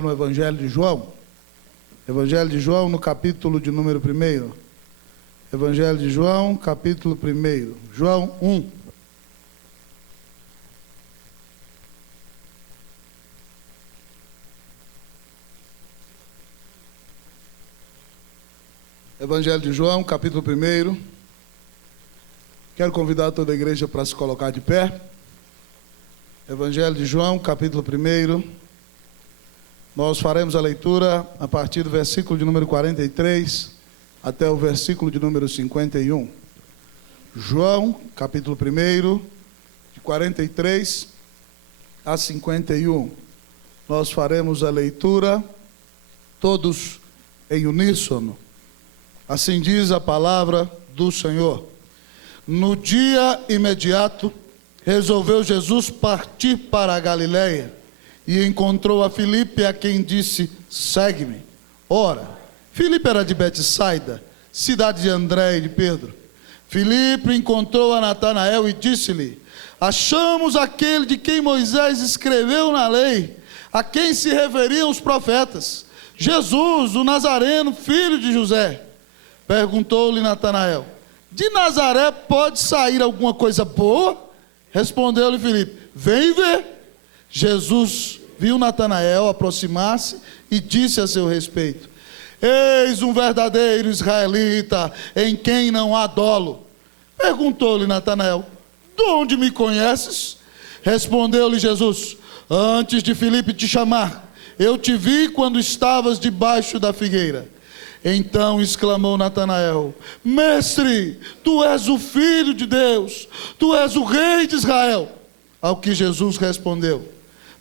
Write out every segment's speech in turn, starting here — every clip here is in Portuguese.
No Evangelho de João. Evangelho de João, no capítulo de número 1. Evangelho de João, capítulo 1. João 1. Evangelho de João, capítulo 1. Quero convidar toda a igreja para se colocar de pé. Evangelho de João, capítulo 1. Nós faremos a leitura a partir do versículo de número 43 até o versículo de número 51. João, capítulo 1, de 43 a 51. Nós faremos a leitura todos em uníssono. Assim diz a palavra do Senhor. No dia imediato, resolveu Jesus partir para a Galileia. E encontrou a Filipe, a quem disse: segue-me. Ora, Filipe era de Betsaida, cidade de André e de Pedro. Filipe encontrou a Natanael e disse-lhe: achamos aquele de quem Moisés escreveu na lei, a quem se referiam os profetas, Jesus, o Nazareno, filho de José. Perguntou-lhe Natanael: de Nazaré pode sair alguma coisa boa? Respondeu-lhe Filipe: vem ver. Jesus viu Natanael aproximar-se e disse a seu respeito: eis um verdadeiro israelita, em quem não há dolo. Perguntou-lhe Natanael: de onde me conheces? Respondeu-lhe Jesus: antes de Filipe te chamar, eu te vi quando estavas debaixo da figueira. Então exclamou Natanael: mestre, tu és o Filho de Deus, tu és o Rei de Israel. Ao que Jesus respondeu: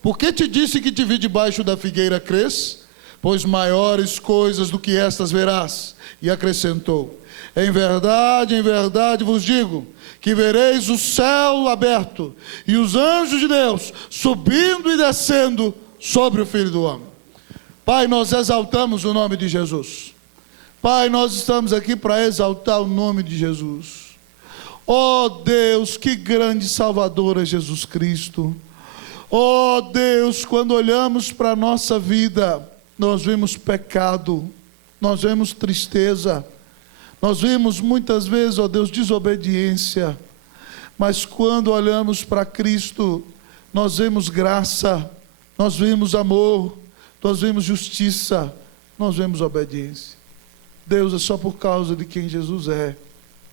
por que te disse que te vi debaixo da figueira, crês? Pois maiores coisas do que estas verás. E acrescentou: em verdade vos digo, que vereis o céu aberto, e os anjos de Deus subindo e descendo sobre o Filho do Homem. Pai, nós exaltamos o nome de Jesus. Pai, nós estamos aqui para exaltar o nome de Jesus. Oh Deus, que grande Salvador é Jesus Cristo. Oh Deus, quando olhamos para a nossa vida, nós vemos pecado, nós vemos tristeza, nós vemos muitas vezes, ó Deus, desobediência. Mas quando olhamos para Cristo, nós vemos graça, nós vemos amor, nós vemos justiça, nós vemos obediência. Deus, é só por causa de quem Jesus é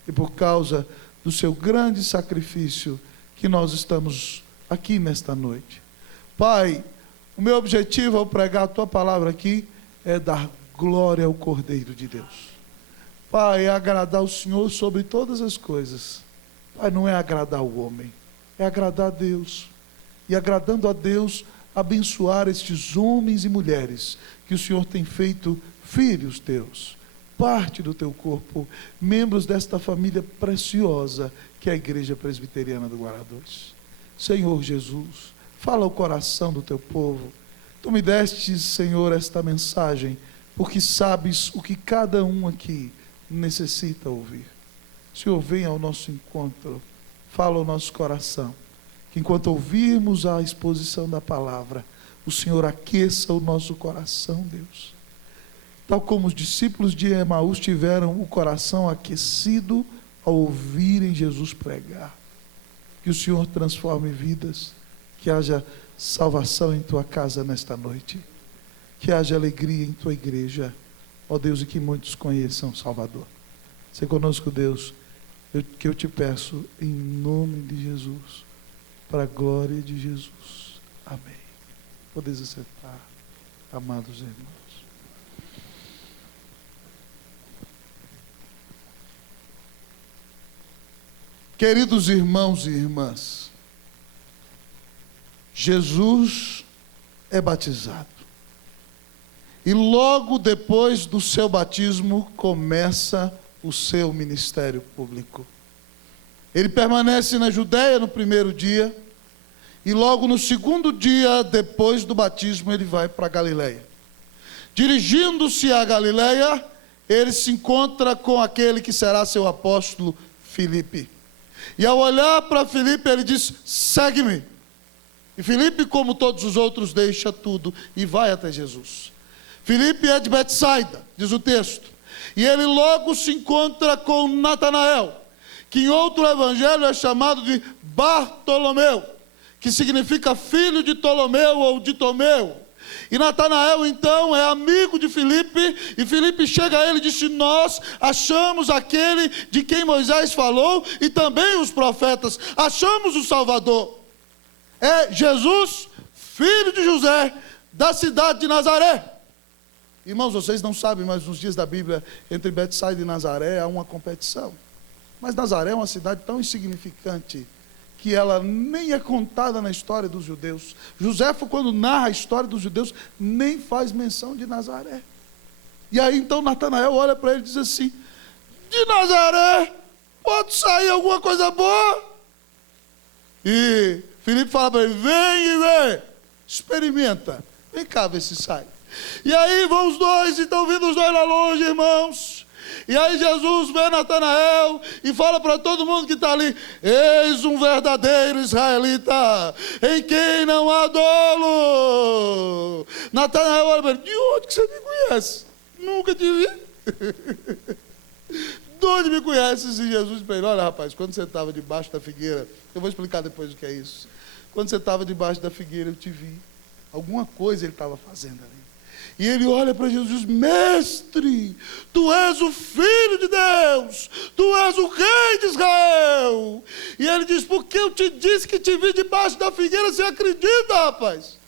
e por causa do seu grande sacrifício que nós estamos aqui nesta noite. Pai, o meu objetivo ao pregar a tua palavra aqui é dar glória ao Cordeiro de Deus. Pai, é agradar o Senhor sobre todas as coisas. Pai, não é agradar o homem, é agradar a Deus. E agradando a Deus, abençoar estes homens e mulheres que o Senhor tem feito filhos teus, parte do teu corpo, membros desta família preciosa que é a Igreja Presbiteriana do Guará 2. Senhor Jesus, fala ao coração do teu povo. Tu me deste, Senhor, esta mensagem, porque sabes o que cada um aqui necessita ouvir. Senhor, venha ao nosso encontro, fala ao nosso coração, que enquanto ouvirmos a exposição da palavra, o Senhor aqueça o nosso coração, Deus. Tal como os discípulos de Emaús tiveram o coração aquecido ao ouvirem Jesus pregar. Que o Senhor transforme vidas, que haja salvação em tua casa nesta noite, que haja alegria em tua igreja, ó Deus, e que muitos conheçam o Salvador. Sê conosco, Deus, que eu te peço em nome de Jesus, para a glória de Jesus. Amém. Podeis acertar, amados irmãos. Queridos irmãos e irmãs, Jesus é batizado. E logo depois do seu batismo começa o seu ministério público. Ele permanece na Judéia no primeiro dia, e logo no segundo dia depois do batismo ele vai para a Galileia. Dirigindo-se à Galileia, ele se encontra com aquele que será seu apóstolo, Filipe. E ao olhar para Filipe, ele diz: segue-me. E Filipe, como todos os outros, deixa tudo e vai até Jesus. Filipe é de Betsaida, diz o texto. E ele logo se encontra com Natanael, que em outro evangelho é chamado de Bartolomeu, que significa filho de Ptolomeu ou de Tomeu. E Natanael então é amigo de Filipe, e Filipe chega a ele e disse: nós achamos aquele de quem Moisés falou e também os profetas, achamos o Salvador. É Jesus, filho de José, da cidade de Nazaré. Irmãos, vocês não sabem, mas nos dias da Bíblia, entre Betsaida e Nazaré há uma competição. Mas Nazaré é uma cidade tão insignificante que ela nem é contada na história dos judeus. Joséfo, quando narra a história dos judeus, nem faz menção de Nazaré. E aí então Natanael olha para ele e diz assim: de Nazaré pode sair alguma coisa boa? E Filipe fala para ele: vem e vê, experimenta, vem cá ver se sai. E aí vão os dois, e estão vindo os dois lá longe, irmãos. E aí Jesus vê Natanael e fala para todo mundo que está ali: eis um verdadeiro israelita, em quem não há dolo. Natanael olha para ele: de onde que você me conhece? Nunca te vi. De onde me conheces? E Jesus para ele: olha, rapaz, quando você estava debaixo da figueira, eu vou explicar depois o que é isso. Quando você estava debaixo da figueira, eu te vi. Alguma coisa ele estava fazendo ali. E ele olha para Jesus e diz: mestre, tu és o Filho de Deus, tu és o Rei de Israel. E ele diz: porque eu te disse que te vi debaixo da figueira, você acredita, rapaz?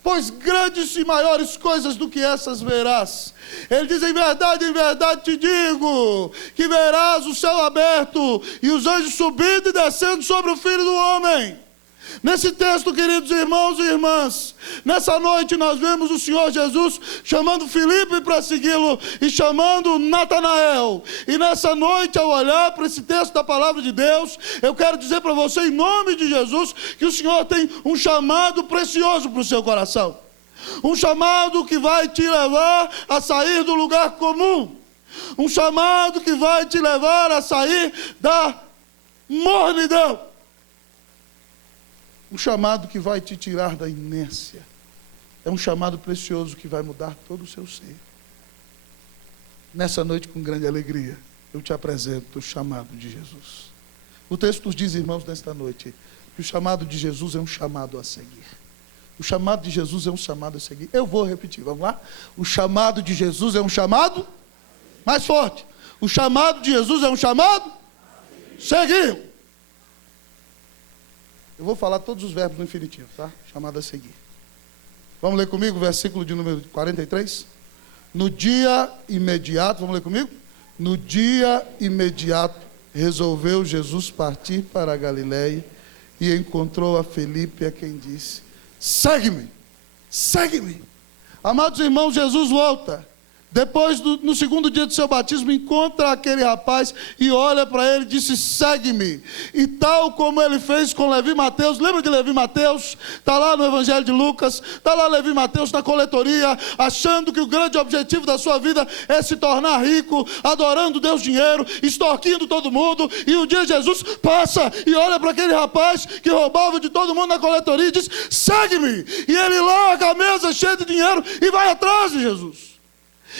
Pois grandes e maiores coisas do que essas verás. Ele diz: em verdade te digo, que verás o céu aberto e os anjos subindo e descendo sobre o Filho do Homem. Nesse texto, queridos irmãos e irmãs, nessa noite nós vemos o Senhor Jesus chamando Filipe para segui-lo e chamando Natanael. E nessa noite, ao olhar para esse texto da palavra de Deus, eu quero dizer para você, em nome de Jesus, que o Senhor tem um chamado precioso para o seu coração. Um chamado que vai te levar a sair do lugar comum. Um chamado que vai te levar a sair da mornidão. Um chamado que vai te tirar da inércia. É um chamado precioso que vai mudar todo o seu ser. Nessa noite, com grande alegria, eu te apresento o chamado de Jesus. O texto nos diz, irmãos, nesta noite, que o chamado de Jesus é um chamado a seguir. O chamado de Jesus é um chamado a seguir. Eu vou repetir, vamos lá? O chamado de Jesus é um chamado mais forte. O chamado de Jesus é um chamado seguir. Eu vou falar todos os verbos no infinitivo, tá? Chamado a seguir. Vamos ler comigo o versículo de número 43? No dia imediato, vamos ler comigo? No dia imediato, resolveu Jesus partir para a Galiléia e encontrou a Filipe, a quem disse: segue-me, segue-me. Amados irmãos, Jesus volta. Depois, no segundo dia do seu batismo, encontra aquele rapaz e olha para ele e disse: segue-me. E tal como ele fez com Levi Mateus, lembra de Levi Mateus? Está lá no Evangelho de Lucas, está lá Levi Mateus na coletoria, achando que o grande objetivo da sua vida é se tornar rico, adorando Deus dinheiro, extorquindo todo mundo. E um dia Jesus passa e olha para aquele rapaz que roubava de todo mundo na coletoria e diz: segue-me. E ele larga a mesa cheia de dinheiro e vai atrás de Jesus.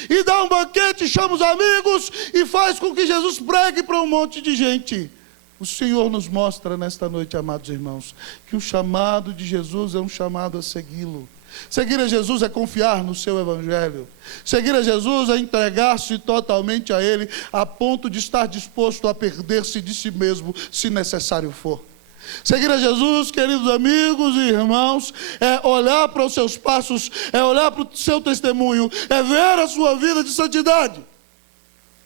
E dá um banquete, chama os amigos e faz com que Jesus pregue para um monte de gente. O Senhor nos mostra nesta noite, amados irmãos, que o chamado de Jesus é um chamado a segui-lo. Seguir a Jesus é confiar no seu evangelho. Seguir a Jesus é entregar-se totalmente a Ele, a ponto de estar disposto a perder-se de si mesmo, se necessário for. Seguir a Jesus, queridos amigos e irmãos, é olhar para os seus passos, é olhar para o seu testemunho, é ver a sua vida de santidade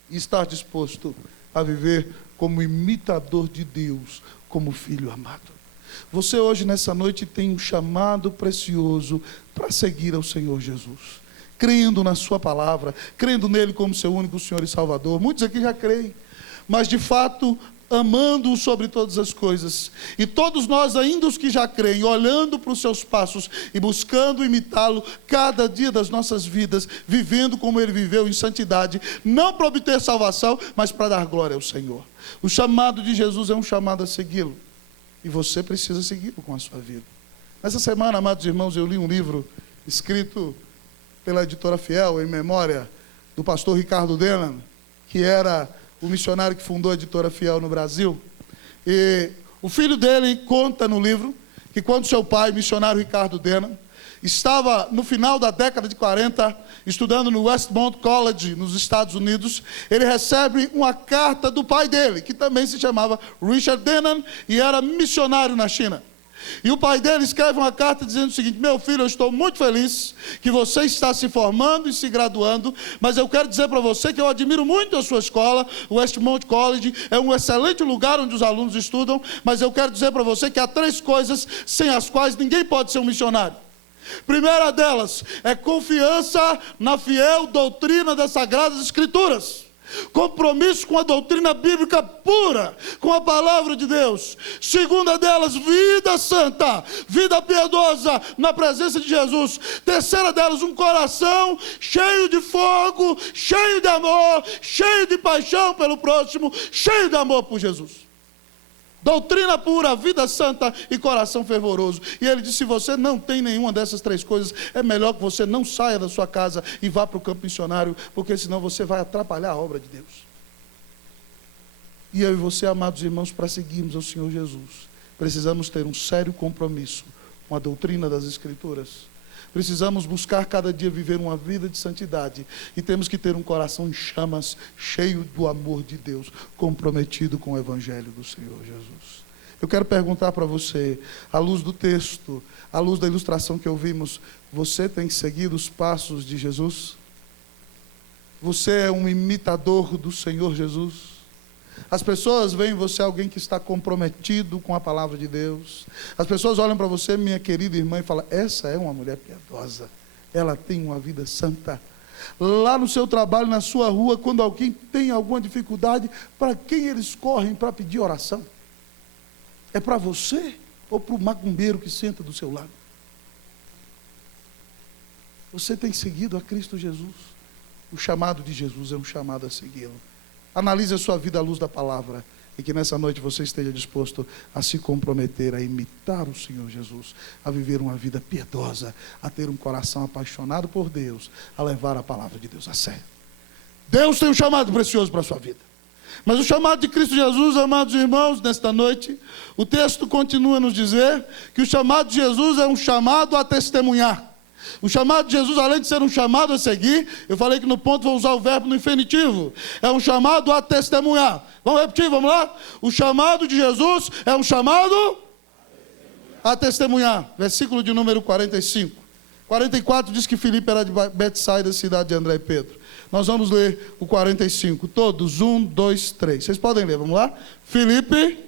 e estar disposto a viver como imitador de Deus, como filho amado. Você hoje, nessa noite, tem um chamado precioso para seguir ao Senhor Jesus, crendo na sua palavra, crendo nele como seu único Senhor e Salvador. Muitos aqui já creem, mas de fato amando-o sobre todas as coisas. E todos nós, ainda os que já creem, olhando para os seus passos e buscando imitá-lo cada dia das nossas vidas, vivendo como ele viveu em santidade, não para obter salvação, mas para dar glória ao Senhor. O chamado de Jesus é um chamado a segui-lo. E você precisa segui-lo com a sua vida. Nessa semana, amados irmãos, eu li um livro escrito pela editora Fiel, em memória do pastor Ricardo Denham, que era o missionário que fundou a editora Fiel no Brasil. E o filho dele conta no livro que quando seu pai, missionário Ricardo Denham, estava no final da década de 40, estudando no Westmont College, nos Estados Unidos, ele recebe uma carta do pai dele, que também se chamava Richard Denham, e era missionário na China. E o pai dele escreve uma carta dizendo o seguinte: meu filho, eu estou muito feliz que você está se formando e se graduando, mas eu quero dizer para você que eu admiro muito a sua escola, o Westmont College, é um excelente lugar onde os alunos estudam, mas eu quero dizer para você que há 3 coisas sem as quais ninguém pode ser um missionário. Primeira delas é confiança na fiel doutrina das Sagradas Escrituras. Compromisso com a doutrina bíblica pura, com a palavra de Deus. Segunda delas, vida santa, vida piedosa na presença de Jesus. Terceira delas, um coração cheio de fogo, cheio de amor, cheio de paixão pelo próximo, cheio de amor por Jesus. Doutrina pura, vida santa e coração fervoroso. E ele disse: se você não tem nenhuma dessas 3 coisas, é melhor que você não saia da sua casa e vá para o campo missionário, porque senão você vai atrapalhar a obra de Deus. E eu e você, amados irmãos, para seguirmos ao Senhor Jesus, precisamos ter um sério compromisso com a doutrina das Escrituras. Precisamos buscar cada dia viver uma vida de santidade. E temos que ter um coração em chamas, cheio do amor de Deus, comprometido com o Evangelho do Senhor Jesus. Eu quero perguntar para você, à luz do texto, à luz da ilustração que ouvimos, você tem seguido os passos de Jesus? Você é um imitador do Senhor Jesus? As pessoas veem em você alguém que está comprometido com a palavra de Deus. As pessoas olham para você, minha querida irmã, e falam: essa é uma mulher piedosa, ela tem uma vida santa. Lá no seu trabalho, na sua rua, quando alguém tem alguma dificuldade, para quem eles correm para pedir oração? É para você ou para o macumbeiro que senta do seu lado? Você tem seguido a Cristo Jesus? O chamado de Jesus é um chamado a segui-lo. Analise a sua vida à luz da palavra, e que nessa noite você esteja disposto a se comprometer, a imitar o Senhor Jesus, a viver uma vida piedosa, a ter um coração apaixonado por Deus, a levar a palavra de Deus a sério. Deus tem um chamado precioso para a sua vida. Mas o chamado de Cristo Jesus, amados irmãos, nesta noite, o texto continua a nos dizer que o chamado de Jesus é um chamado a testemunhar. O chamado de Jesus, além de ser um chamado a seguir, eu falei que no ponto vou usar o verbo no infinitivo, é um chamado a testemunhar. Vamos repetir, vamos lá? O chamado de Jesus é um chamado a testemunhar. Versículo de número 45. 44 diz que Filipe era de Betsaida, cidade de André e Pedro. Nós vamos ler o 45, todos, 1, 2, 3. Vocês podem ler, vamos lá? Filipe...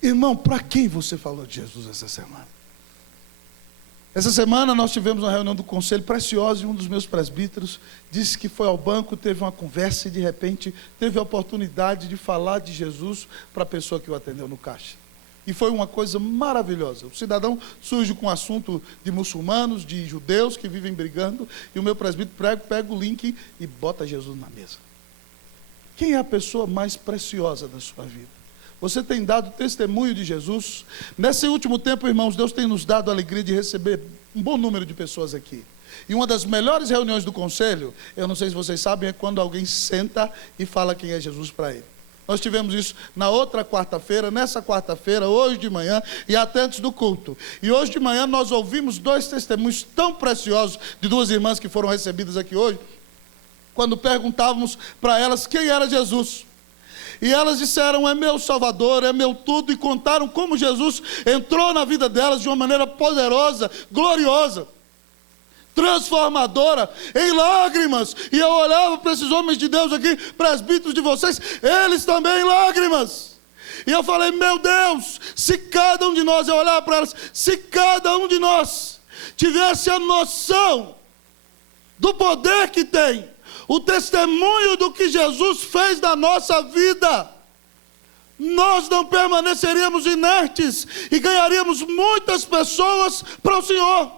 Irmão, para quem você falou de Jesus essa semana? Essa semana nós tivemos uma reunião do conselho preciosa, e um dos meus presbíteros disse que foi ao banco, teve uma conversa e de repente teve a oportunidade de falar de Jesus para a pessoa que o atendeu no caixa. E foi uma coisa maravilhosa. O cidadão surge com um assunto de muçulmanos, de judeus que vivem brigando, e o meu presbítero pega o link e bota Jesus na mesa. Quem é a pessoa mais preciosa da sua vida? Você tem dado testemunho de Jesus? Nesse último tempo, irmãos, Deus tem nos dado a alegria de receber um bom número de pessoas aqui. E uma das melhores reuniões do conselho, eu não sei se vocês sabem, é quando alguém senta e fala quem é Jesus para ele. Nós tivemos isso na outra quarta-feira, nessa quarta-feira, hoje de manhã e até antes do culto. E hoje de manhã nós ouvimos 2 testemunhos tão preciosos de 2 irmãs que foram recebidas aqui hoje, quando perguntávamos para elas quem era Jesus. E elas disseram: é meu Salvador, é meu tudo, e contaram como Jesus entrou na vida delas de uma maneira poderosa, gloriosa, transformadora, em lágrimas. E eu olhava para esses homens de Deus aqui, presbíteros de vocês, eles também em lágrimas. E eu falei: meu Deus, se cada um de nós, eu olhava para elas, se cada um de nós tivesse a noção do poder que tem, o testemunho do que Jesus fez na nossa vida, nós não permaneceríamos inertes e ganharíamos muitas pessoas para o Senhor.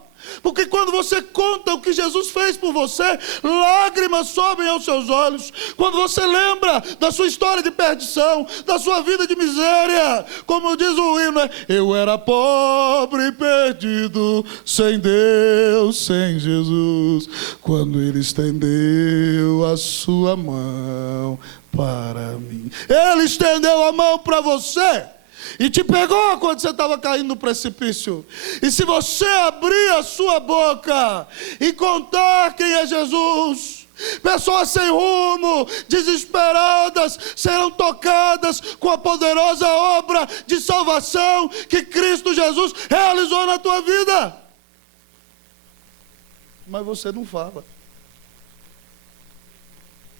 Porque quando você conta o que Jesus fez por você, lágrimas sobem aos seus olhos. Quando você lembra da sua história de perdição, da sua vida de miséria, como diz o hino, eu era pobre e perdido, sem Deus, sem Jesus, quando Ele estendeu a sua mão para mim. Ele estendeu a mão para você e te pegou quando você estava caindo no precipício. E se você abrir a sua boca e contar quem é Jesus, pessoas sem rumo, desesperadas, serão tocadas com a poderosa obra de salvação que Cristo Jesus realizou na tua vida. Mas você não fala.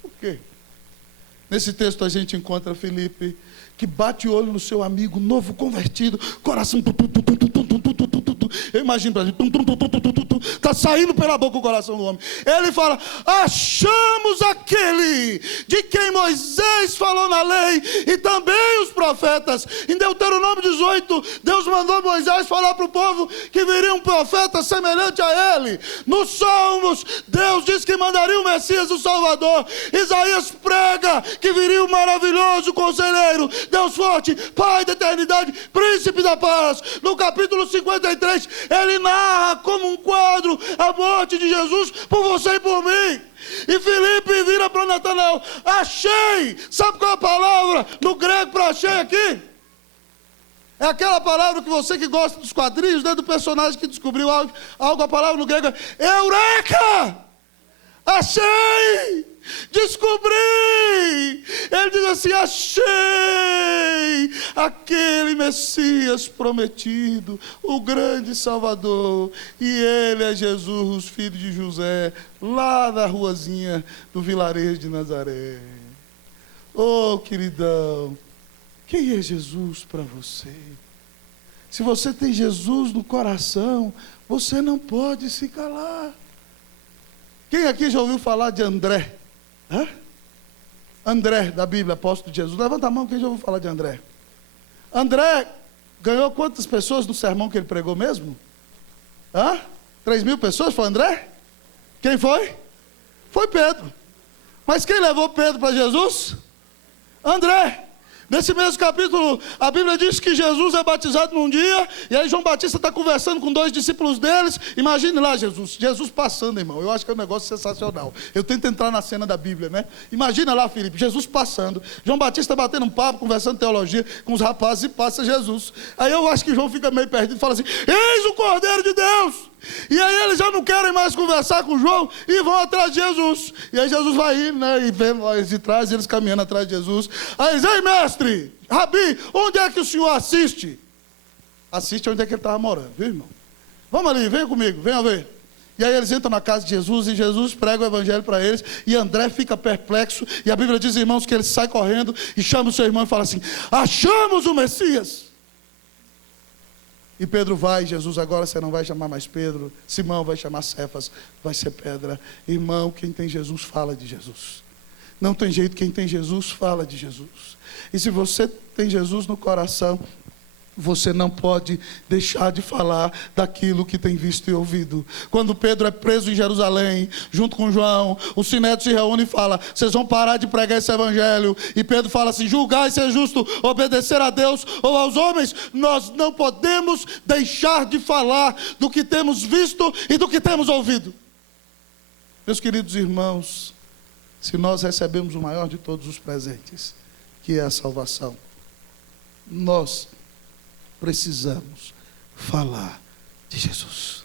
Por quê? Nesse texto a gente encontra Filipe, que bate o olho no seu amigo novo convertido, coração. Eu imagino para a gente, está saindo pela boca o coração do homem. Ele fala: achamos aquele de quem Moisés falou na lei e também os profetas. Em Deuteronômio 18, Deus mandou Moisés falar para o povo que viria um profeta semelhante a ele. Nos Salmos, Deus diz que mandaria o Messias, o Salvador. Isaías prega que viria o maravilhoso conselheiro, Deus forte, Pai da eternidade, príncipe da paz. No capítulo 53, ele narra como um quadro a morte de Jesus por você e por mim. E Filipe vira para Natanael: achei. Sabe qual é a palavra no grego para achei aqui? É aquela palavra que você que gosta dos quadrinhos, né, do personagem que descobriu algo, a palavra no grego é eureka! Achei! Descobri! Ele diz assim: achei aquele Messias prometido, o grande Salvador, e ele é Jesus, filho de José, lá da ruazinha do vilarejo de Nazaré. Oh, queridão, quem é Jesus para você? Se você tem Jesus no coração, você não pode se calar. Quem aqui já ouviu falar de André? Hã? André, da Bíblia, apóstolo de Jesus. Levanta a mão, quem já ouviu falar de André? André ganhou quantas pessoas no sermão que ele pregou mesmo? 3.000 pessoas foi André? Quem foi? Foi Pedro. Mas quem levou Pedro para Jesus? André. Nesse mesmo capítulo, a Bíblia diz que Jesus é batizado num dia, e aí João Batista está conversando com 2 discípulos deles. Imagine lá Jesus passando, irmão. Eu acho que é um negócio sensacional. Eu tento entrar na cena da Bíblia, né? Imagina lá, Filipe, Jesus passando, João Batista batendo um papo, conversando teologia com os rapazes, e passa Jesus. Aí eu acho que João fica meio perdido e fala assim: eis o Cordeiro de Deus! E aí eles já não querem mais conversar com João e vão atrás de Jesus. E aí Jesus vai indo, né, e vendo lá de trás, eles caminhando atrás de Jesus. Aí diz: ei, mestre, Rabi, onde é que o senhor assiste? Assiste onde é que ele estava morando, viu, irmão? Vamos ali, vem comigo, venha ver. E aí eles entram na casa de Jesus e Jesus prega o evangelho para eles. E André fica perplexo. E a Bíblia diz, irmãos, que ele sai correndo e chama o seu irmão e fala assim: achamos o Messias. E Pedro vai: Jesus, agora você não vai chamar mais Pedro, Simão vai chamar Cefas, vai ser pedra. Irmão, quem tem Jesus fala de Jesus. Não tem jeito, quem tem Jesus fala de Jesus. E se você tem Jesus no coração, você não pode deixar de falar daquilo que tem visto e ouvido. Quando Pedro é preso em Jerusalém, junto com João, o Sinédrio se reúne e fala: vocês vão parar de pregar esse evangelho. E Pedro fala assim: julgai se é justo obedecer a Deus ou aos homens. Nós não podemos deixar de falar do que temos visto e do que temos ouvido. Meus queridos irmãos, se nós recebemos o maior de todos os presentes, que é a salvação, nós precisamos falar de Jesus.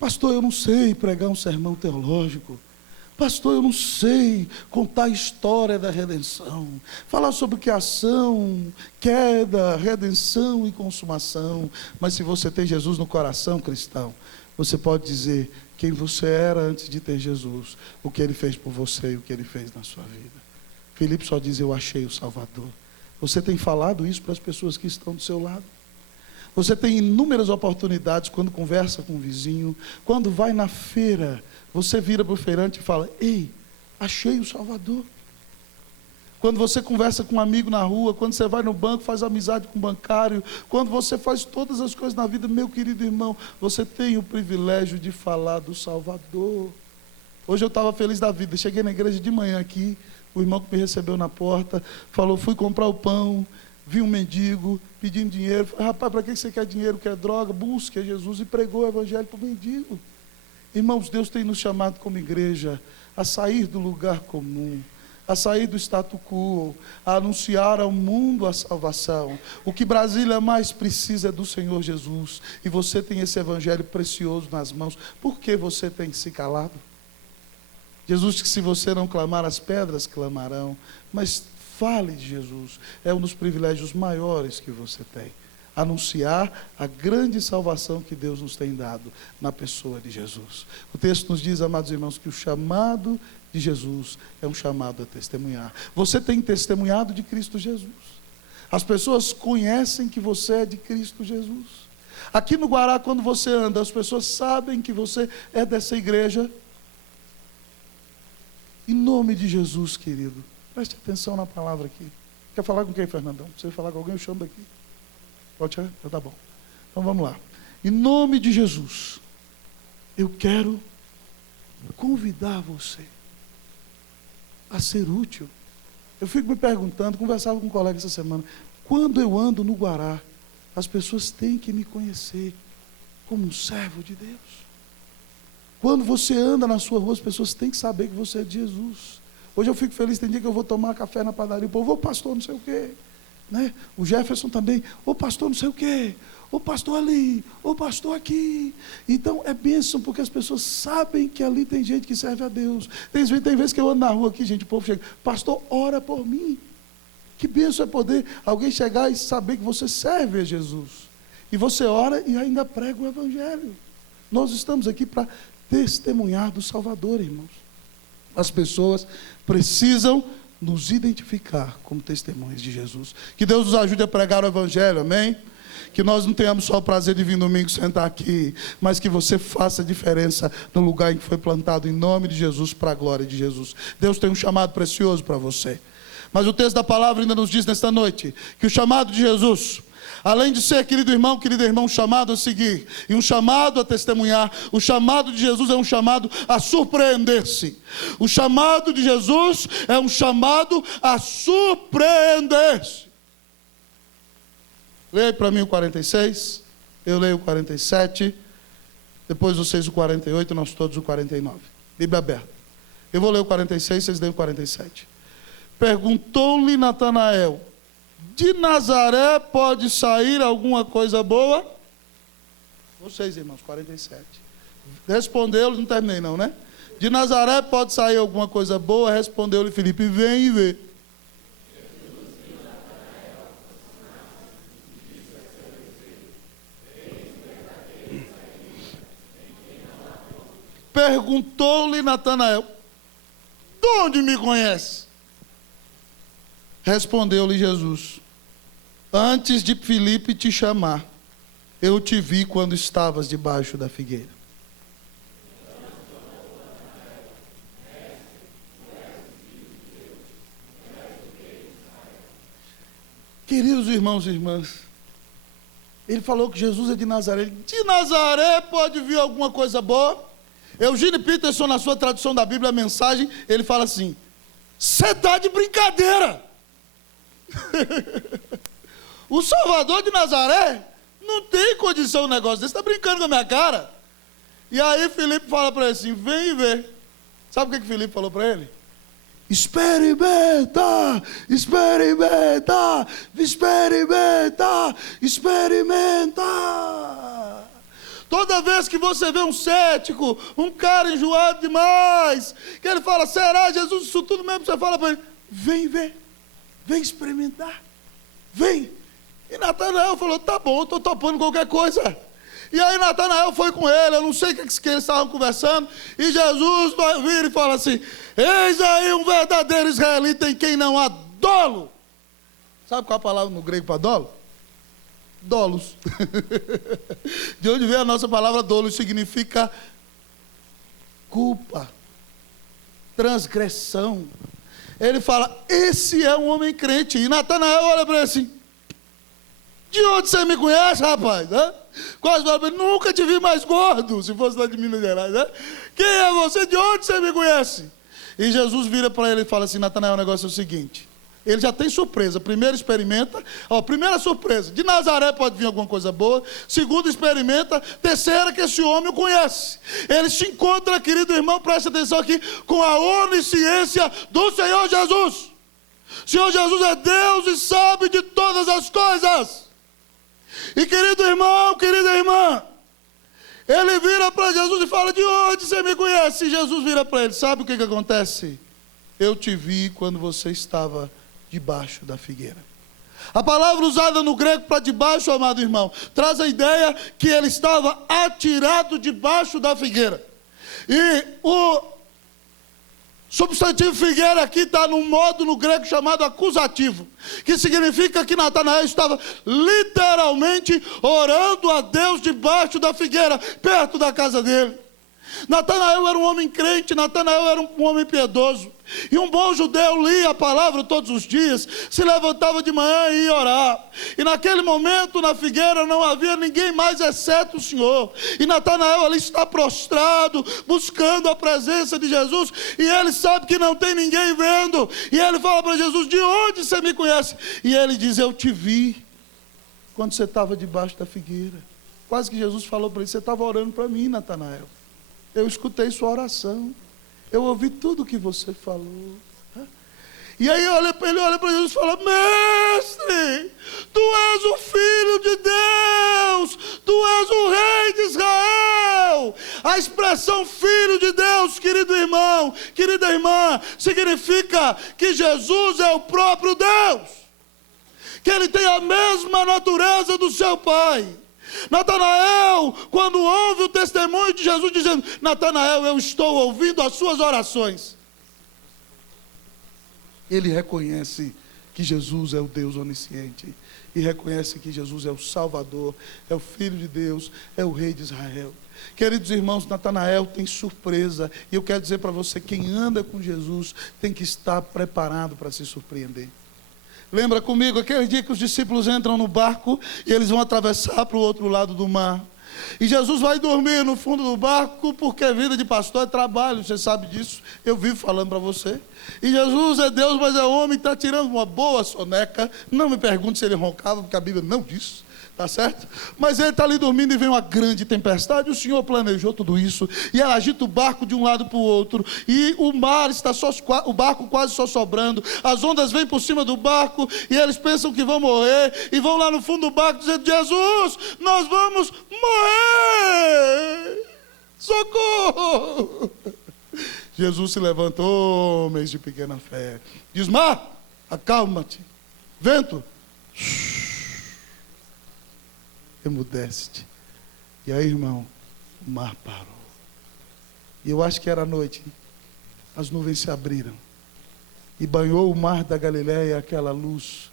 Pastor, eu não sei pregar um sermão teológico. Pastor, eu não sei contar a história da redenção. Falar sobre criação, queda, redenção e consumação. Mas se você tem Jesus no coração, cristão, você pode dizer quem você era antes de ter Jesus, o que Ele fez por você e o que Ele fez na sua vida. Filipe só diz: eu achei o Salvador. Você tem falado isso para as pessoas que estão do seu lado? Você tem inúmeras oportunidades quando conversa com o vizinho, quando vai na feira, você vira para o feirante e fala: ei, achei o Salvador. Quando você conversa com um amigo na rua, quando você vai no banco, faz amizade com um bancário, quando você faz todas as coisas na vida, meu querido irmão, você tem o privilégio de falar do Salvador. Hoje eu estava feliz da vida, cheguei na igreja de manhã aqui, o irmão que me recebeu na porta, falou, fui comprar o pão, vi um mendigo pedindo dinheiro, falei, rapaz, para que você quer dinheiro, quer droga? Busque Jesus, e pregou o evangelho para o mendigo. Irmãos, Deus tem nos chamado como igreja a sair do lugar comum, a sair do status quo, a anunciar ao mundo a salvação. O que Brasília mais precisa é do Senhor Jesus, e você tem esse evangelho precioso nas mãos. Por que você tem se calado? Jesus disse que se você não clamar, as pedras clamarão. Mas fale de Jesus, é um dos privilégios maiores que você tem. Anunciar a grande salvação que Deus nos tem dado na pessoa de Jesus. O texto nos diz, amados irmãos, que o chamado de Jesus é um chamado a testemunhar. Você tem testemunhado de Cristo Jesus. As pessoas conhecem que você é de Cristo Jesus. Aqui no Guará, quando você anda, as pessoas sabem que você é dessa igreja. Em nome de Jesus, querido, preste atenção na palavra aqui. Quer falar com quem, Fernandão? Se você falar com alguém, eu chamo daqui. Pode ser? Então tá bom. Então vamos lá. Em nome de Jesus, eu quero convidar você a ser útil. Eu fico me perguntando, conversava com um colega essa semana, quando eu ando no Guará, as pessoas têm que me conhecer como um servo de Deus. Quando você anda na sua rua, as pessoas têm que saber que você é de Jesus. Hoje eu fico feliz, tem dia que eu vou tomar café na padaria, o povo, ô pastor, não sei o quê. Né? O Jefferson também, ô pastor, não sei o quê. Ô pastor ali, ô pastor aqui. Então é bênção, porque as pessoas sabem que ali tem gente que serve a Deus. Tem vezes que eu ando na rua aqui, gente, o povo chega, pastor, ora por mim. Que bênção é poder alguém chegar e saber que você serve a Jesus. E você ora e ainda prega o evangelho. Nós estamos aqui para testemunhar do Salvador, irmãos. As pessoas precisam nos identificar como testemunhas de Jesus. Que Deus nos ajude a pregar o evangelho, amém? Que nós não tenhamos só o prazer de vir domingo sentar aqui, mas que você faça a diferença no lugar em que foi plantado, em nome de Jesus, para a glória de Jesus. Deus tem um chamado precioso para você. Mas o texto da palavra ainda nos diz nesta noite, que o chamado de Jesus, além de ser, querido irmão, um chamado a seguir, e um chamado a testemunhar, o chamado de Jesus é um chamado a surpreender-se. O chamado de Jesus é um chamado a surpreender-se. Leia para mim o 46, eu leio o 47, depois vocês o 48, nós todos o 49. Bíblia aberta. Eu vou ler o 46, vocês leem o 47. Perguntou-lhe Natanael, de Nazaré pode sair alguma coisa boa? Vocês, irmãos, 47. Respondeu-lhe, não terminei não, né? De Nazaré pode sair alguma coisa boa? Respondeu-lhe Filipe, vem e vê. Perguntou-lhe Natanael, de onde me conhece? Respondeu-lhe Jesus, antes de Filipe te chamar, eu te vi quando estavas debaixo da figueira. Queridos irmãos e irmãs, ele falou que Jesus é de Nazaré. De Nazaré pode vir alguma coisa boa? Eugene Peterson, na sua tradução da Bíblia, a mensagem, ele fala assim, você está de brincadeira. O Salvador de Nazaré não tem condição de um negócio desse, está brincando com a minha cara. E aí Filipe fala para ele assim, vem e vê. Sabe o que Filipe falou para ele? Experimenta, experimenta, experimenta, experimenta. Toda vez que você vê um cético, um cara enjoado demais, que ele fala, será Jesus isso tudo mesmo? Você fala para ele, vem ver, vem experimentar, vem. E Natanael falou, tá bom, eu estou topando qualquer coisa. E aí Natanael foi com ele, eu não sei o que eles estavam conversando, e Jesus vai vir e fala assim, eis aí um verdadeiro israelita em quem não há dolo. Sabe qual é a palavra no grego para dolo? Dolos. De onde vem a nossa palavra dolo? Significa culpa, transgressão. Ele fala, esse é um homem crente. E Natanael olha para ele assim, de onde você me conhece, rapaz? Quase fala para ele, nunca te vi mais gordo, se fosse lá de Minas Gerais. Quem é você? De onde você me conhece? E Jesus vira para ele e fala assim, Natanael, o negócio é o seguinte, ele já tem surpresa. Primeiro experimenta, primeira surpresa, de Nazaré pode vir alguma coisa boa. Segundo experimenta. Terceira, que esse homem o conhece. Ele se encontra, querido irmão, preste atenção aqui, com a onisciência do Senhor Jesus. O Senhor Jesus é Deus e sabe de todas as coisas. E querido irmão, querida irmã, ele vira para Jesus e fala, de onde você me conhece? E Jesus vira para ele, sabe o que acontece? Eu te vi quando você estava debaixo da figueira. A palavra usada no grego para debaixo, amado irmão, traz a ideia que ele estava atirado debaixo da figueira. E o substantivo figueira aqui está num modo no grego chamado acusativo, que significa que Natanael estava literalmente orando a Deus debaixo da figueira, perto da casa dele. Natanael era um homem crente, Natanael era um homem piedoso. E um bom judeu lia a palavra todos os dias, se levantava de manhã e ia orar. E naquele momento na figueira não havia ninguém mais exceto o Senhor. E Natanael ali está prostrado, buscando a presença de Jesus. E ele sabe que não tem ninguém vendo. E ele fala para Jesus, de onde você me conhece? E ele diz, eu te vi quando você estava debaixo da figueira. Quase que Jesus falou para ele, você estava orando para mim, Natanael. Eu escutei sua oração. Eu ouvi tudo o que você falou. E aí ele olha para Jesus e fala, mestre, tu és o Filho de Deus, tu és o Rei de Israel. A expressão Filho de Deus, querido irmão, querida irmã, significa que Jesus é o próprio Deus, que ele tem a mesma natureza do seu Pai. Natanael, quando ouve o testemunho de Jesus dizendo, Natanael, eu estou ouvindo as suas orações, ele reconhece que Jesus é o Deus onisciente, e reconhece que Jesus é o Salvador, é o Filho de Deus, é o Rei de Israel. Queridos irmãos, Natanael tem surpresa, e eu quero dizer para você, quem anda com Jesus tem que estar preparado para se surpreender. Lembra comigo, aquele dia que os discípulos entram no barco e eles vão atravessar para o outro lado do mar. E Jesus vai dormir no fundo do barco, porque a vida de pastor é trabalho, você sabe disso, eu vivo falando para você. E Jesus é Deus, mas é homem, está tirando uma boa soneca. Não me pergunte se ele roncava, porque a Bíblia não diz, tá certo? Mas ele está ali dormindo e vem uma grande tempestade. O Senhor planejou tudo isso, e ela agita o barco de um lado para o outro, e o mar está só, o barco quase só sobrando, as ondas vêm por cima do barco, e eles pensam que vão morrer, e vão lá no fundo do barco dizendo, Jesus, nós vamos morrer, socorro. Jesus se levantou, homens de pequena fé, diz, mar, acalma-te, vento, emudece-te. E aí, irmão, o mar parou. E eu acho que era noite, as nuvens se abriram e banhou o mar da Galileia aquela luz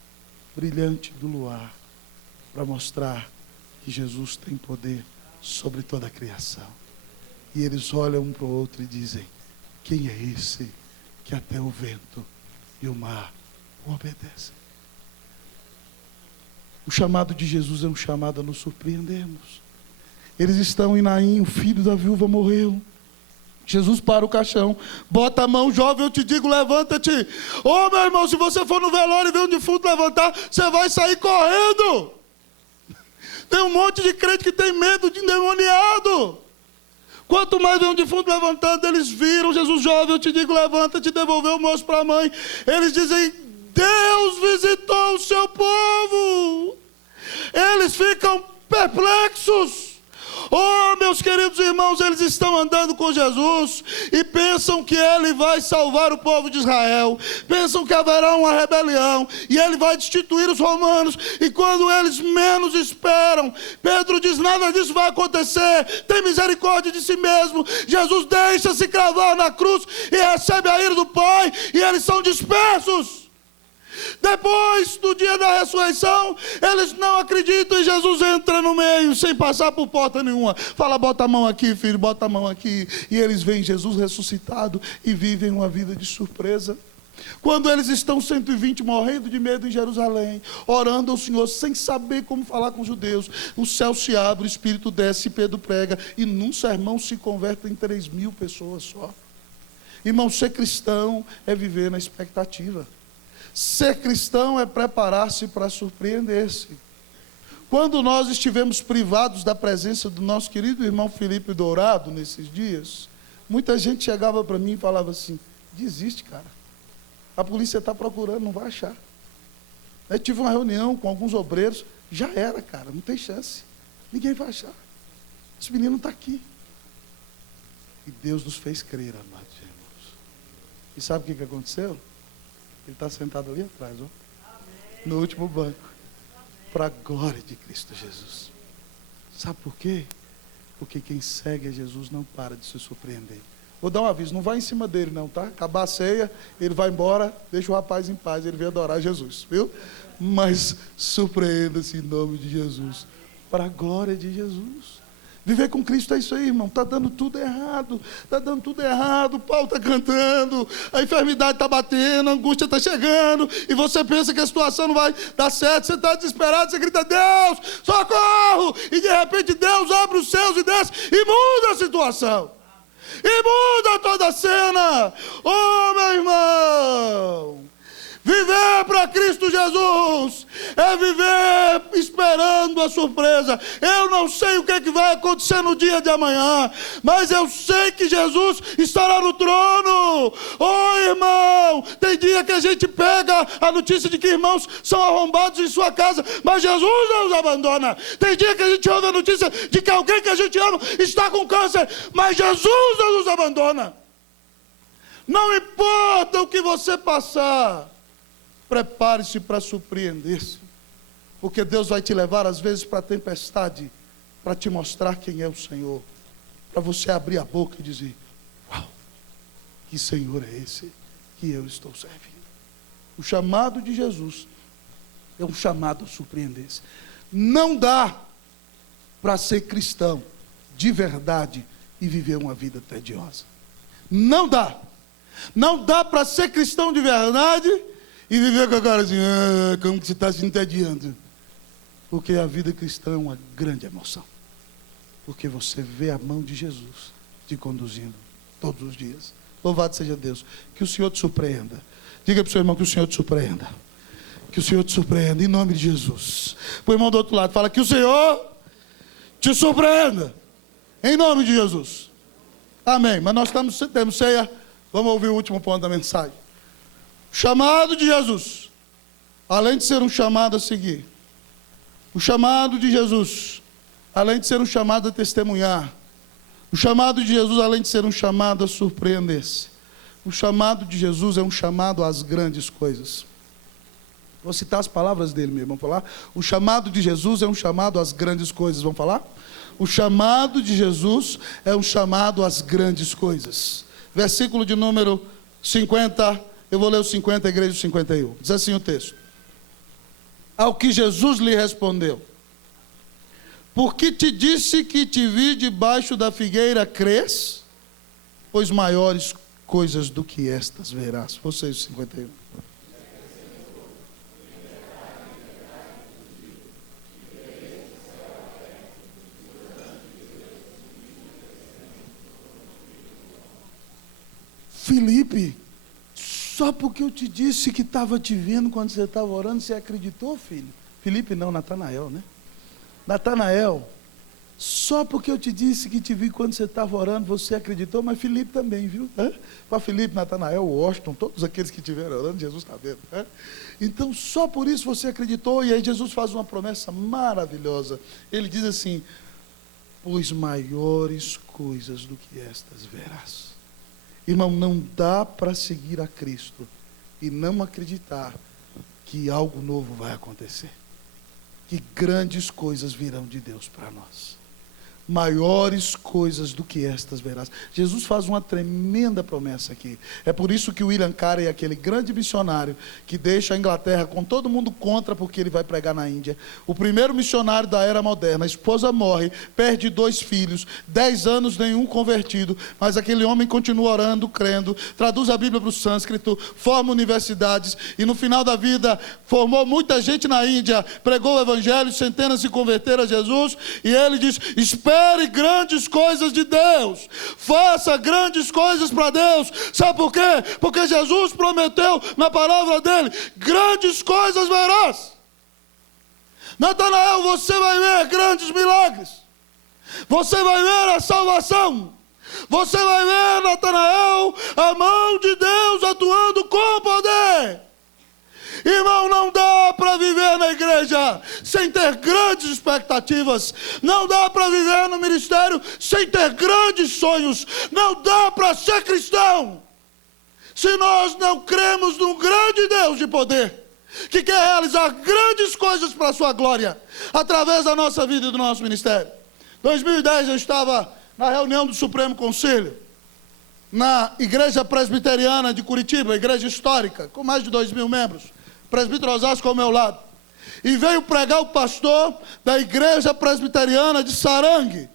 brilhante do luar, para mostrar que Jesus tem poder sobre toda a criação. E eles olham um para o outro e dizem, quem é esse que até o vento e o mar o obedecem? O chamado de Jesus é um chamado a nos surpreendermos. Eles estão em Naim, o filho da viúva morreu. Jesus para o caixão, bota a mão, jovem, eu te digo, levanta-te. Ô meu irmão, se você for no velório e ver um defunto levantar, você vai sair correndo. Tem um monte de crente que tem medo de endemoniado. Quanto mais vem um defunto levantando, eles viram Jesus, jovem, eu te digo, levanta-te, devolveu o moço para a mãe. Eles dizem, Deus visitou o seu povo. Eles ficam perplexos. Oh, meus queridos irmãos, eles estão andando com Jesus e pensam que Ele vai salvar o povo de Israel, pensam que haverá uma rebelião e Ele vai destituir os romanos, e quando eles menos esperam, Pedro diz, nada disso vai acontecer, tem misericórdia de si mesmo. Jesus deixa-se cravar na cruz e recebe a ira do Pai, e eles são dispersos. Depois do dia da ressurreição, eles não acreditam, e Jesus entra no meio, sem passar por porta nenhuma, fala, bota a mão aqui, filho, bota a mão aqui, e eles veem Jesus ressuscitado, e vivem uma vida de surpresa. Quando eles estão 120 morrendo de medo em Jerusalém, orando ao Senhor, sem saber como falar com os judeus, o céu se abre, o Espírito desce, Pedro prega, e num sermão se convertem 3.000 pessoas só. Irmão, ser cristão é viver na expectativa. Ser cristão é preparar-se para surpreender-se. Quando nós estivemos privados da presença do nosso querido irmão Felipe Dourado, nesses dias, muita gente chegava para mim e falava assim: desiste, cara. A polícia está procurando, não vai achar. Eu tive uma reunião com alguns obreiros, já era, cara, não tem chance. Ninguém vai achar. Esse menino está aqui. E Deus nos fez crer, amados irmãos. E sabe o que aconteceu? Ele está sentado ali atrás, ó, no último banco. Para a glória de Cristo Jesus. Sabe por quê? Porque quem segue a Jesus não para de se surpreender. Vou dar um aviso, não vai em cima dele não, tá? Acabar a ceia, ele vai embora, deixa o rapaz em paz, ele vem adorar Jesus, viu? Mas surpreenda-se em nome de Jesus, para a glória de Jesus. Viver com Cristo é isso aí, irmão. Está dando tudo errado. Está dando tudo errado. O pau está cantando. A enfermidade está batendo. A angústia está chegando. E você pensa que a situação não vai dar certo. Você está desesperado. Você grita: Deus, socorro! E de repente Deus abre os céus e desce e muda a situação. E muda toda a cena. Oh, meu irmão! Viver para Cristo Jesus é viver esperando a surpresa. Eu não sei o que vai acontecer no dia de amanhã, mas eu sei que Jesus estará no trono. Oh, irmão, tem dia que a gente pega a notícia de que irmãos são arrombados em sua casa, mas Jesus não os abandona. Tem dia que a gente ouve a notícia de que alguém que a gente ama está com câncer, mas Jesus não nos abandona. Não importa o que você passar, prepare-se para surpreender-se, porque Deus vai te levar às vezes para a tempestade, para te mostrar quem é o Senhor, para você abrir a boca e dizer: uau, que Senhor é esse que eu estou servindo? O chamado de Jesus é um chamado a surpreender-se. Não dá para ser cristão de verdade e viver uma vida tediosa. Não dá. Não dá para ser cristão de verdade e viver com a cara assim: como que você está se entediando? Porque a vida cristã é uma grande emoção. Porque você vê a mão de Jesus te conduzindo todos os dias. Louvado seja Deus. Que o Senhor te surpreenda. Diga para o seu irmão que o Senhor te surpreenda. Que o Senhor te surpreenda, em nome de Jesus. Põe o irmão do outro lado, fala: que o Senhor te surpreenda, em nome de Jesus. Amém. Mas nós temos ceia. Vamos ouvir o último ponto da mensagem. Chamado de Jesus, além de ser um chamado a seguir, o chamado de Jesus, além de ser um chamado a testemunhar, o chamado de Jesus, além de ser um chamado a surpreender-se, o chamado de Jesus é um chamado às grandes coisas. Vou citar as palavras dele mesmo, vamos falar? O chamado de Jesus é um chamado às grandes coisas, vamos falar? O chamado de Jesus é um chamado às grandes coisas. Versículo de número 50. Eu vou ler o 50, a igreja do 51. Diz assim o texto: ao que Jesus lhe respondeu: porque te disse que te vi debaixo da figueira, crês? Pois maiores coisas do que estas verás. Vocês, 51. Filipe, só porque eu te disse que estava te vendo quando você estava orando, você acreditou, filho? Filipe não, Natanael, né? Natanael, só porque eu te disse que te vi quando você estava orando, você acreditou? Mas Filipe também, viu? Para Filipe, Natanael, Washington, todos aqueles que estiveram orando, Jesus está vendo. Então, só por isso você acreditou. E aí Jesus faz uma promessa maravilhosa. Ele diz assim: pois maiores coisas do que estas verás. Irmão, não dá para seguir a Cristo e não acreditar que algo novo vai acontecer, que grandes coisas virão de Deus para nós. maiores coisas do que estas verás. Jesus faz uma tremenda promessa aqui. É por isso que o William Carey é aquele grande missionário que deixa a Inglaterra com todo mundo contra, porque ele vai pregar na Índia. O primeiro missionário da era moderna. A esposa morre, perde 2 filhos, 10 anos nenhum convertido, mas aquele homem continua orando, crendo, traduz a Bíblia para o sânscrito, forma universidades e no final da vida formou muita gente na Índia, pregou o evangelho, centenas se converteram a Jesus, e ele diz: espere grandes coisas de Deus, faça grandes coisas para Deus. Sabe por quê? Porque Jesus prometeu na palavra dele: grandes coisas verás. Natanael, você vai ver grandes milagres, você vai ver a salvação, você vai ver, Natanael, a mão de Deus atuando com poder. Irmão, não dá para viver na igreja sem ter grandes expectativas. Não dá para viver no ministério sem ter grandes sonhos. Não dá para ser cristão se nós não cremos num grande Deus de poder, que quer realizar grandes coisas para a sua glória, através da nossa vida e do nosso ministério. Em 2010 eu estava na reunião do Supremo Conselho, na Igreja Presbiteriana de Curitiba, igreja histórica, com mais de 2.000 membros. Presbítero Osasco ao meu lado, e veio pregar o pastor da Igreja Presbiteriana de Sarangue,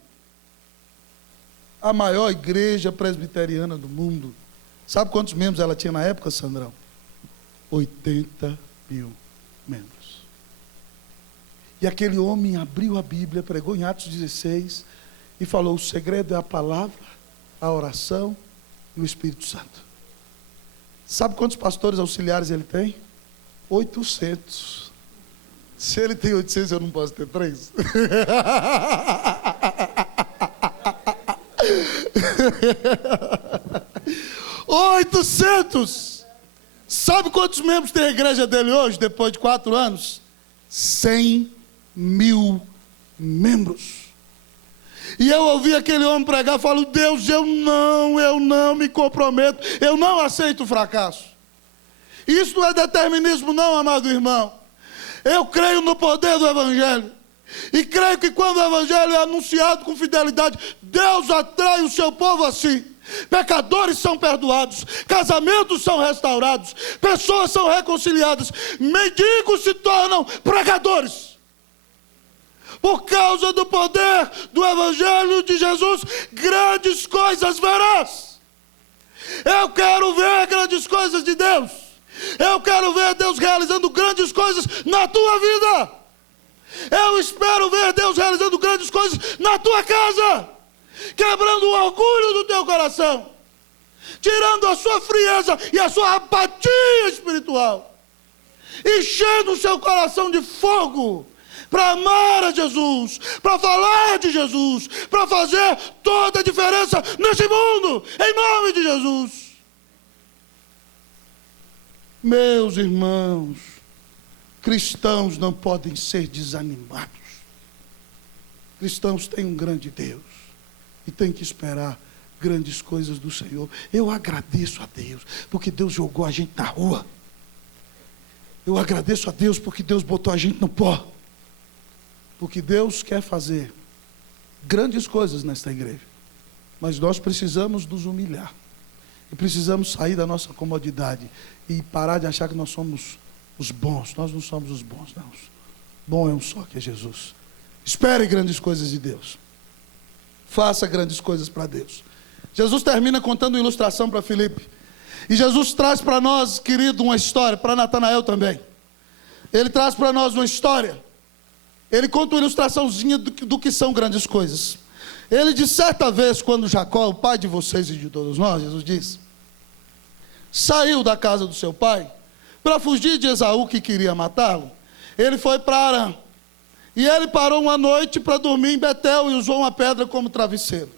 a maior igreja presbiteriana do mundo. Sabe quantos membros ela tinha na época, Sandrão? 80.000 membros. E aquele homem abriu a Bíblia, pregou em Atos 16 e falou: o segredo é a palavra, a oração e o Espírito Santo. Sabe quantos pastores auxiliares ele tem? 800. Se ele tem 800, eu não posso ter 3? $800. Sabe quantos membros tem a igreja dele hoje, depois de 4 anos? 100.000 membros. E eu ouvi aquele homem pregar, falo: Deus, eu não me comprometo, eu não aceito o fracasso. Isso não é determinismo não, amado irmão. Eu creio no poder do evangelho. E creio que quando o evangelho é anunciado com fidelidade, Deus atrai o seu povo assim. Pecadores são perdoados, casamentos são restaurados, pessoas são reconciliadas, mendigos se tornam pregadores. Por causa do poder do evangelho de Jesus, grandes coisas verás. Eu quero ver grandes coisas de Deus. Eu quero ver Deus realizando grandes coisas na tua vida. Eu espero ver Deus realizando grandes coisas na tua casa, quebrando o orgulho do teu coração, tirando a sua frieza e a sua apatia espiritual, enchendo o seu coração de fogo para amar a Jesus, para falar de Jesus, para fazer toda a diferença nesse mundo, em nome de Jesus. Meus irmãos, cristãos não podem ser desanimados. Cristãos têm um grande Deus e têm que esperar grandes coisas do Senhor. Eu agradeço a Deus porque Deus jogou a gente na rua. Eu agradeço a Deus porque Deus botou a gente no pó. Porque Deus quer fazer grandes coisas nesta igreja. Mas nós precisamos nos humilhar. E precisamos sair da nossa comodidade e parar de achar que nós somos os bons. Nós não somos os bons, não. Bom é um só, que é Jesus. Espere grandes coisas de Deus. Faça grandes coisas para Deus. Jesus termina contando uma ilustração para Filipe. E Jesus traz para nós, querido, uma história, para Natanael também. Ele traz para nós uma história. Ele conta uma ilustraçãozinha do que são grandes coisas. Ele diz: certa vez, quando Jacó, o pai de vocês e de todos nós, Jesus diz, saiu da casa do seu pai para fugir de Esaú, que queria matá-lo, ele foi para Arã. E ele parou uma noite para dormir em Betel e usou uma pedra como travesseiro.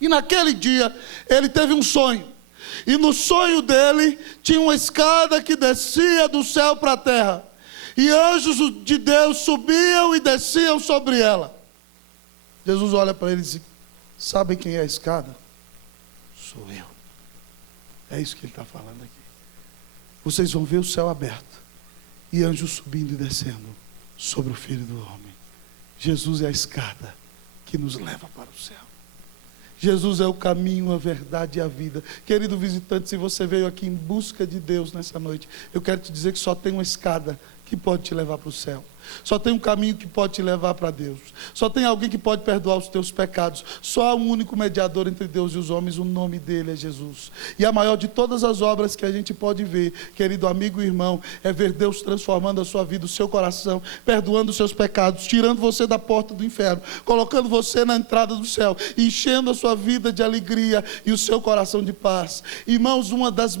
E naquele dia ele teve um sonho. E no sonho dele tinha uma escada que descia do céu para a terra. E anjos de Deus subiam e desciam sobre ela. Jesus olha para ele e diz: sabem quem é a escada? Sou eu. É isso que ele está falando aqui. Vocês vão ver o céu aberto e anjos subindo e descendo sobre o Filho do Homem. Jesus é a escada que nos leva para o céu. Jesus é o caminho, a verdade e a vida. Querido visitante, se você veio aqui em busca de Deus nessa noite, eu quero te dizer que só tem uma escada que pode te levar para o céu. Só tem um caminho que pode te levar para Deus. Só tem alguém que pode perdoar os teus pecados. Só há um único mediador entre Deus e os homens, o nome dele é Jesus. E a maior de todas as obras que a gente pode ver, querido amigo e irmão, é ver Deus transformando a sua vida, o seu coração, perdoando os seus pecados, tirando você da porta do inferno, colocando você na entrada do céu, enchendo a sua vida de alegria e o seu coração de paz. Irmãos, uma das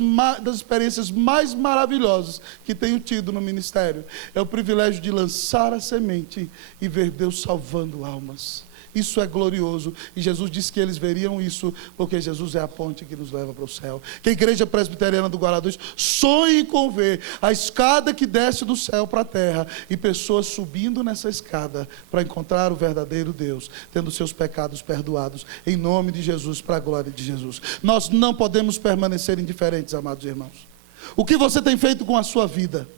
experiências mais maravilhosas que tenho tido no ministério é o privilégio de lançar a semente e ver Deus salvando almas. Isso é glorioso, e Jesus disse que eles veriam isso, porque Jesus é a ponte que nos leva para o céu. Que a Igreja Presbiteriana do Guará 2 sonhe com ver a escada que desce do céu para a terra, e pessoas subindo nessa escada para encontrar o verdadeiro Deus, tendo seus pecados perdoados, em nome de Jesus, para a glória de Jesus. Nós não podemos permanecer indiferentes, amados irmãos. O que você tem feito com a sua vida?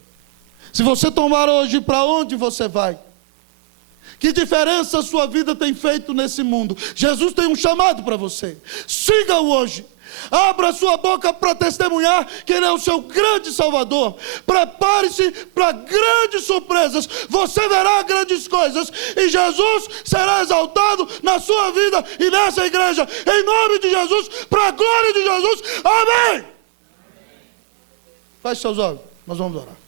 Se você tomar hoje, para onde você vai? Que diferença a sua vida tem feito nesse mundo? Jesus tem um chamado para você. Siga-o hoje. Abra sua boca para testemunhar que Ele é o seu grande Salvador. Prepare-se para grandes surpresas. Você verá grandes coisas e Jesus será exaltado na sua vida e nessa igreja. Em nome de Jesus, para a glória de Jesus. Amém. Feche seus olhos. Nós vamos orar.